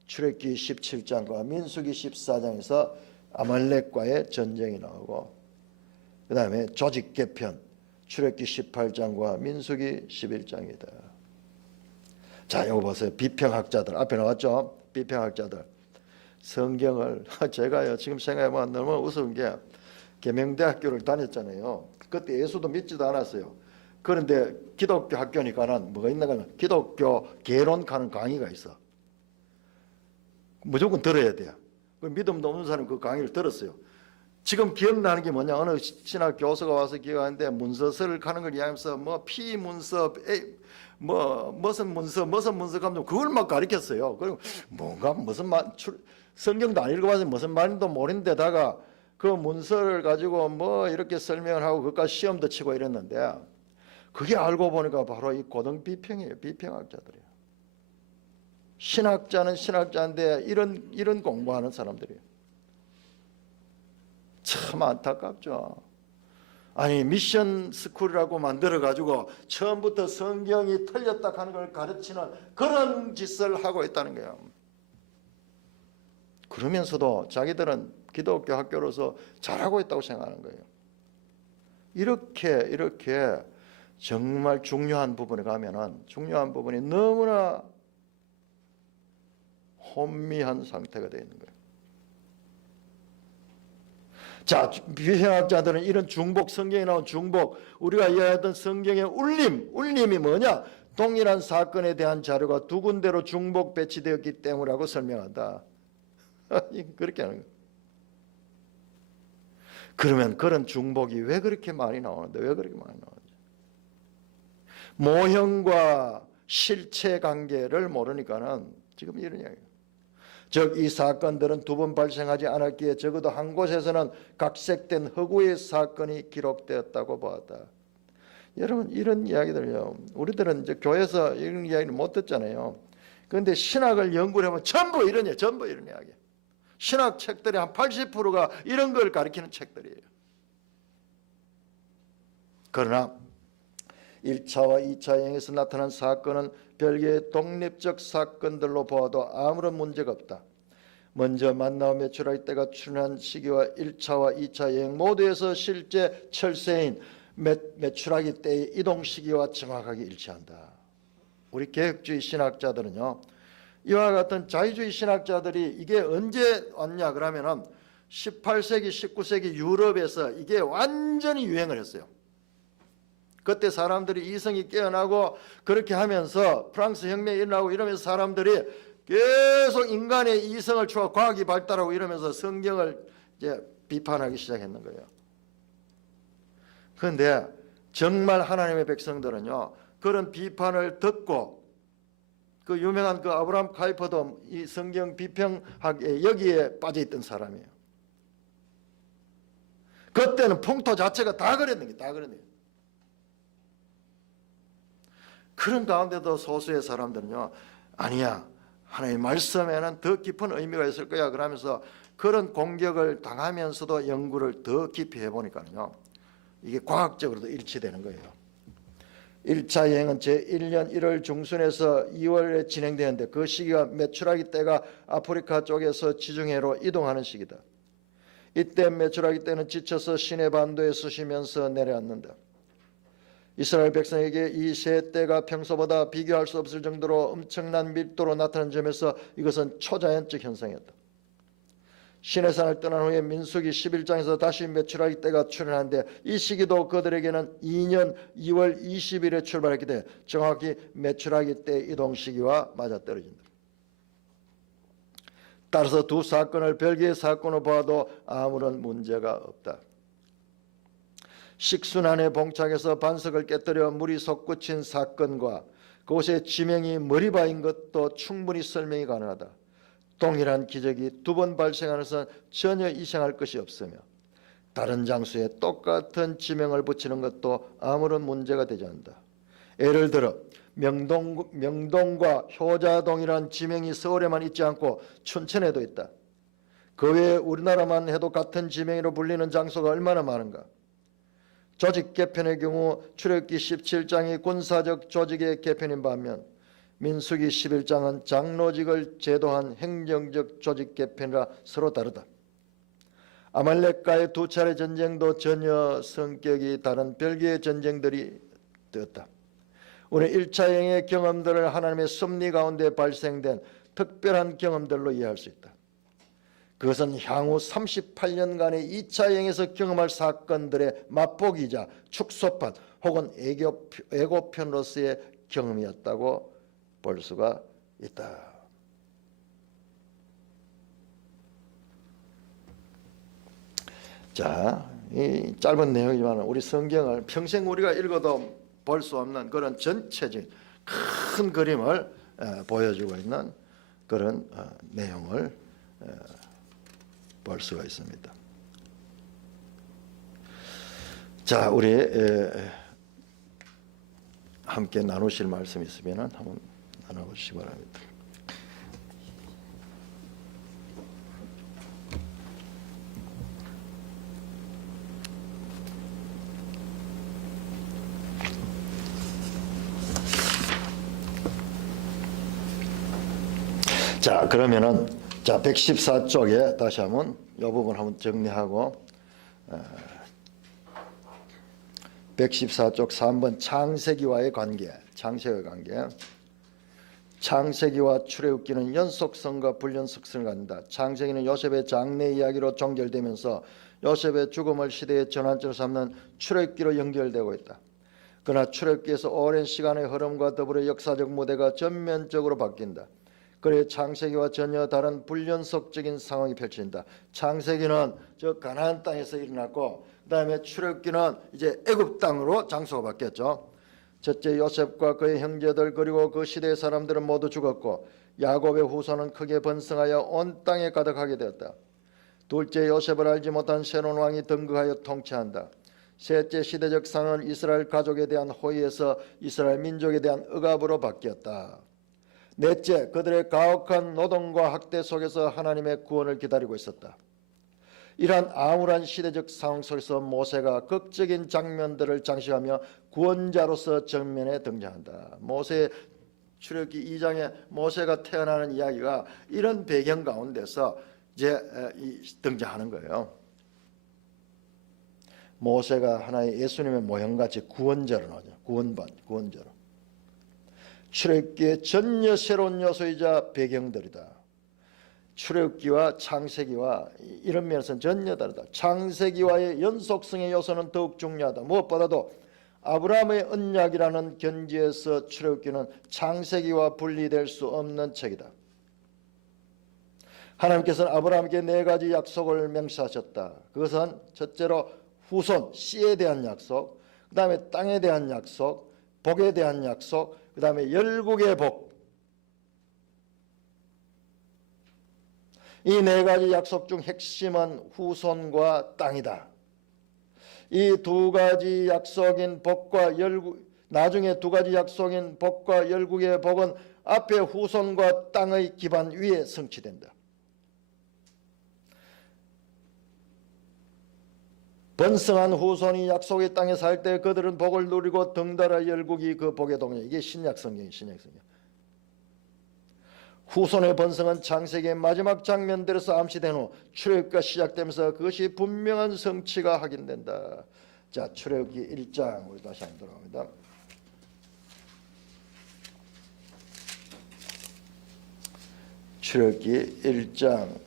출애굽기 17장과 민수기 14장에서 아말렉과의 전쟁이 나오고, 그 다음에 조직 개편, 출애굽기 18장과 민수기 11장이다. 자, 이거 보세요. 비평학자들 앞에 나왔죠. 비평학자들 성경을 제가요 지금 생각해보면 너무 우스운 게, 계명대학교를 다녔잖아요. 그때 예수도 믿지도 않았어요. 그런데 기독교 학교니까는 뭐가 있나 하면 기독교 개론하는 강의가 있어. 무조건 들어야 돼요. 믿음도 없는 사람은 그 강의를 들었어요. 지금 기억나는 게 뭐냐, 어느 신학 교수가 와서 기억하는데 문서서를 가는 걸 이야기하면서 뭐 피문서, 무슨 문서 하면 그걸 막 가르쳤어요. 그리고 뭔가 무슨 말, 성경도 안 읽어봐서 무슨 말인도 모르는데다가 그 문서를 가지고 뭐 이렇게 설명을 하고 그까지 시험도 치고 이랬는데, 그게 알고 보니까 바로 이 고등 비평이에요. 비평학자들이에요. 신학자는 신학자인데 이런 공부하는 사람들이에요. 참 안타깝죠. 아니, 미션 스쿨이라고 만들어 가지고 처음부터 성경이 틀렸다 하는 걸 가르치는 그런 짓을 하고 있다는 거예요. 그러면서도 자기들은 기독교 학교로서 잘하고 있다고 생각하는 거예요. 이렇게 정말 중요한 부분에 가면은 중요한 부분이 너무나 혼미한 상태가 되어 있는 거예요. 자, 비평학자들은 이런 중복, 성경에 나온 중복, 우리가 이해하던 성경의 울림이 뭐냐? 동일한 사건에 대한 자료가 두 군데로 중복 배치되었기 때문이라고 설명한다. 그렇게 하는 거예요. 그러면 그런 중복이 왜 그렇게 많이 나오는데, 왜 그렇게 많이 나오는지, 모형과 실체 관계를 모르니까는 지금 이런 이야기예요. 즉, 이 사건들은 두 번 발생하지 않았기에 적어도 한 곳에서는 각색된 허구의 사건이 기록되었다고 보았다. 여러분, 이런 이야기들요, 우리들은 이제 교회에서 이런 이야기를 못 듣잖아요. 그런데 신학을 연구를 하면 전부 이런 이야기. 신학 책들의 한 80%가 이런 걸 가리키는 책들이에요. 그러나 1차와 2차 여행에서 나타난 사건은 별개의 독립적 사건들로 보아도 아무런 문제가 없다. 먼저 만나와 메추라기 때가 출현한 시기와 1차와 2차 여행 모두에서 실제 철새인 메추라기 때의 이동 시기와 정확하게 일치한다. 우리 개혁주의 신학자들은요, 이와 같은 자유주의 신학자들이 이게 언제 왔냐 그러면은 18세기, 19세기 유럽에서 이게 완전히 유행을 했어요. 그때 사람들이 이성이 깨어나고 그렇게 하면서 프랑스 혁명이 일어나고 이러면서 사람들이 계속 인간의 이성을 추구하고 과학이 발달하고 이러면서 성경을 이제 비판하기 시작했는 거예요. 그런데 정말 하나님의 백성들은요, 그런 비판을 듣고, 그 유명한 그 아브라함 카이퍼도 이 성경 비평학에 여기에 빠져 있던 사람이에요. 그때는 풍토 자체가 다 그랬는 게 다 그랬네요. 그런 가운데도 소수의 사람들은요, 아니야, 하나님의 말씀에는 더 깊은 의미가 있을 거야 그러면서 그런 공격을 당하면서도 연구를 더 깊이 해보니까요, 이게 과학적으로도 일치되는 거예요. 1차 여행은 제1년 1월 중순에서 2월에 진행되는데, 그 시기가 메추라기 때가 아프리카 쪽에서 지중해로 이동하는 시기다. 이때 메추라기 때는 지쳐서 시내 반도에 쑤시면서 내려앉는다. 이스라엘 백성에게 이 세 때가 평소보다 비교할 수 없을 정도로 엄청난 밀도로 나타난 점에서 이것은 초자연적 현상이었다. 시내산을 떠난 후에 민수기 11장에서 다시 메추라기 때가 출현하는데 이 시기도 그들에게는 2년 2월 20일에 출발했기 때문에 정확히 메추라기 때 이동 시기와 맞아떨어진다. 따라서 두 사건을 별개의 사건으로 보아도 아무런 문제가 없다. 식순환에 봉착해서 반석을 깨뜨려 물이 솟구친 사건과 그곳에 지명이 머리바인 것도 충분히 설명이 가능하다. 동일한 기적이 두 번 발생하는 것은 전혀 이상할 것이 없으며 다른 장소에 똑같은 지명을 붙이는 것도 아무런 문제가 되지 않는다. 예를 들어 명동과 효자동이라는 지명이 서울에만 있지 않고 춘천에도 있다. 그 외에 우리나라만 해도 같은 지명으로 불리는 장소가 얼마나 많은가. 조직 개편의 경우 출애굽기 17장이 군사적 조직의 개편인 반면 민수기 11장은 장로직을 제도한 행정적 조직 개편이라 서로 다르다. 아말렉과의 두 차례 전쟁도 전혀 성격이 다른 별개의 전쟁들이 되었다. 우리 1차 행의 경험들을 하나님의 섭리 가운데 발생된 특별한 경험들로 이해할 수 있다. 그것은 향후 38년간의 2차 행에서 경험할 사건들의 맛보기이자 축소판 혹은 예고편으로서의 경험이었다고 볼 수가 있다. 자, 이 짧은 내용이지만 우리 성경을 평생 우리가 읽어도 볼 수 없는 그런 전체적인 큰 그림을 보여주고 있는 그런 내용을 볼 수가 있습니다. 자, 우리 함께 나누실 말씀이 있으면 한번 나눠보시기 바랍니다. 자, 그러면은 114쪽에 다시 한번 이 부분 한번 정리하고 114쪽 3번 창세기와의 관계, 창세기와의 관계. 창세기와 출애굽기는 연속성과 불연속성을 갖는다. 창세기는 요셉의 장래 이야기로 종결되면서 요셉의 죽음을 시대의 전환점으로 삼는 출애굽기로 연결되고 있다. 그러나 출애굽기에서 오랜 시간의 흐름과 더불어 역사적 무대가 전면적으로 바뀐다. 그래 창세기와 전혀 다른 불연속적인 상황이 펼쳐진다. 창세기는 저 가나안 땅에서 일어났고 그다음에 출애굽기는 이제 애굽 땅으로 장소가 바뀌었죠. 첫째 요셉과 그의 형제들 그리고 그 시대의 사람들은 모두 죽었고 야곱의 후손은 크게 번성하여 온 땅에 가득하게 되었다. 둘째 요셉을 알지 못한 새로운 왕이 등극하여 통치한다. 셋째 시대적 상은 이스라엘 가족에 대한 호의에서 이스라엘 민족에 대한 억압으로 바뀌었다. 넷째 그들의 가혹한 노동과 학대 속에서 하나님의 구원을 기다리고 있었다. 이러한 암울한 시대적 상황 속에서 모세가 극적인 장면들을 장식하며 구원자로서 정면에 등장한다. 모세 출애굽기 2장에 모세가 태어나는 이야기가 이런 배경 가운데서 이제 등장하는 거예요. 모세가 하나의 예수님의 모형같이 구원자로 나오죠. 구원자로. 출애굽기의 전혀 새로운 요소이자 배경들이다. 출애굽기와 창세기와 이런 면에서는 전혀 다르다. 창세기와의 연속성의 요소는 더욱 중요하다. 무엇보다도 아브라함의 언약이라는 견지에서 출애굽기는 창세기와 분리될 수 없는 책이다. 하나님께서는 아브라함에게 4가지 약속을 명시하셨다. 그것은 첫째로 후손, 씨에 대한 약속, 그 다음에 땅에 대한 약속, 복에 대한 약속, 그 다음에 열국의 복. 이 4가지 약속 중 핵심은 후손과 땅이다. 이 2가지 약속인 복과 열국, 나중에 2가지 약속인 복과 열국의 복은 앞에 후손과 땅의 기반 위에 성취된다. 번성한 후손이 약속의 땅에 살 때 그들은 복을 누리고 덩달아 열국이 그 복의 동력. 이게 신약 성경이에요. 신약 성경. 후손의 번성은 창세기의 마지막 장면들에서 암시된 후 출애굽기가 시작되면서 그것이 분명한 성취가 확인된다. 자, 출애굽기 1장 우리 다시 한번 돌아갑니다. 출애굽기 1장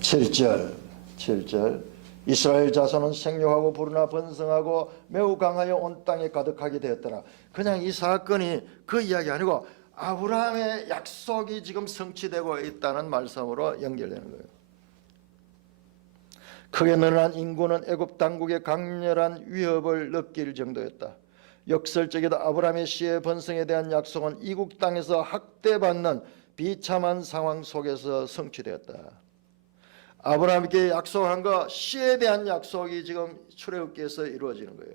7절 이스라엘 자손은 생육하고 부르나 번성하고 매우 강하여 온 땅에 가득하게 되었더라. 그냥 이 사건이 그 이야기 아니고 아브라함의 약속이 지금 성취되고 있다는 말씀으로 연결되는 거예요. 크게 늘어난 인구는 애굽 당국의 강렬한 위협을 느낄 정도였다. 역설적에도 아브라함의 씨의 번성에 대한 약속은 이국 땅에서 학대받는 비참한 상황 속에서 성취되었다. 아브라함께 약속한 거, 씨에 대한 약속이 지금 출애굽기에서 이루어지는 거예요.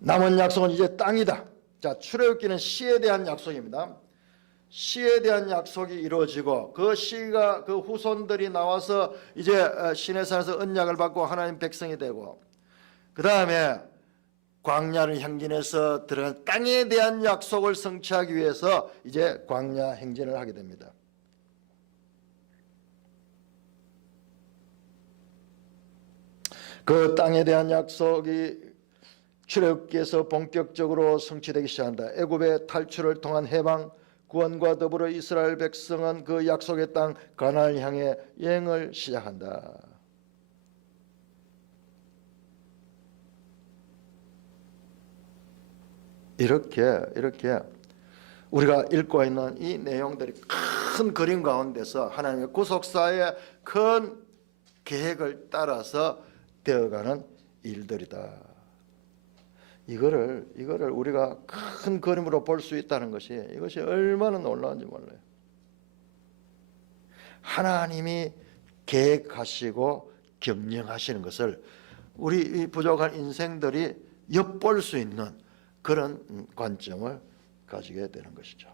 남은 약속은 이제 땅이다. 자, 출애굽기는 씨에 대한 약속입니다. 씨에 대한 약속이 이루어지고 그 씨가 그 후손들이 나와서 이제 시내산에서 언약을 받고 하나님 백성이 되고, 그 다음에 광야를 행진해서 들어간 땅에 대한 약속을 성취하기 위해서 이제 광야 행진을 하게 됩니다. 그 땅에 대한 약속이 출애굽기에서 본격적으로 성취되기 시작한다. 애굽의 탈출을 통한 해방, 구원과 더불어 이스라엘 백성은 그 약속의 땅 가나안을 향해 여행을 시작한다. 이렇게 우리가 읽고 있는 이 내용들이 큰 그림 가운데서 하나님의 구속사의 큰 계획을 따라서 되어가는 일들이다. 이거를 우리가 큰 그림으로 볼 수 있다는 것이, 이것이 얼마나 놀라운지 몰라요. 하나님이 계획하시고 경영하시는 것을 우리 이 부족한 인생들이 엿볼 수 있는 그런 관점을 가지게 되는 것이죠.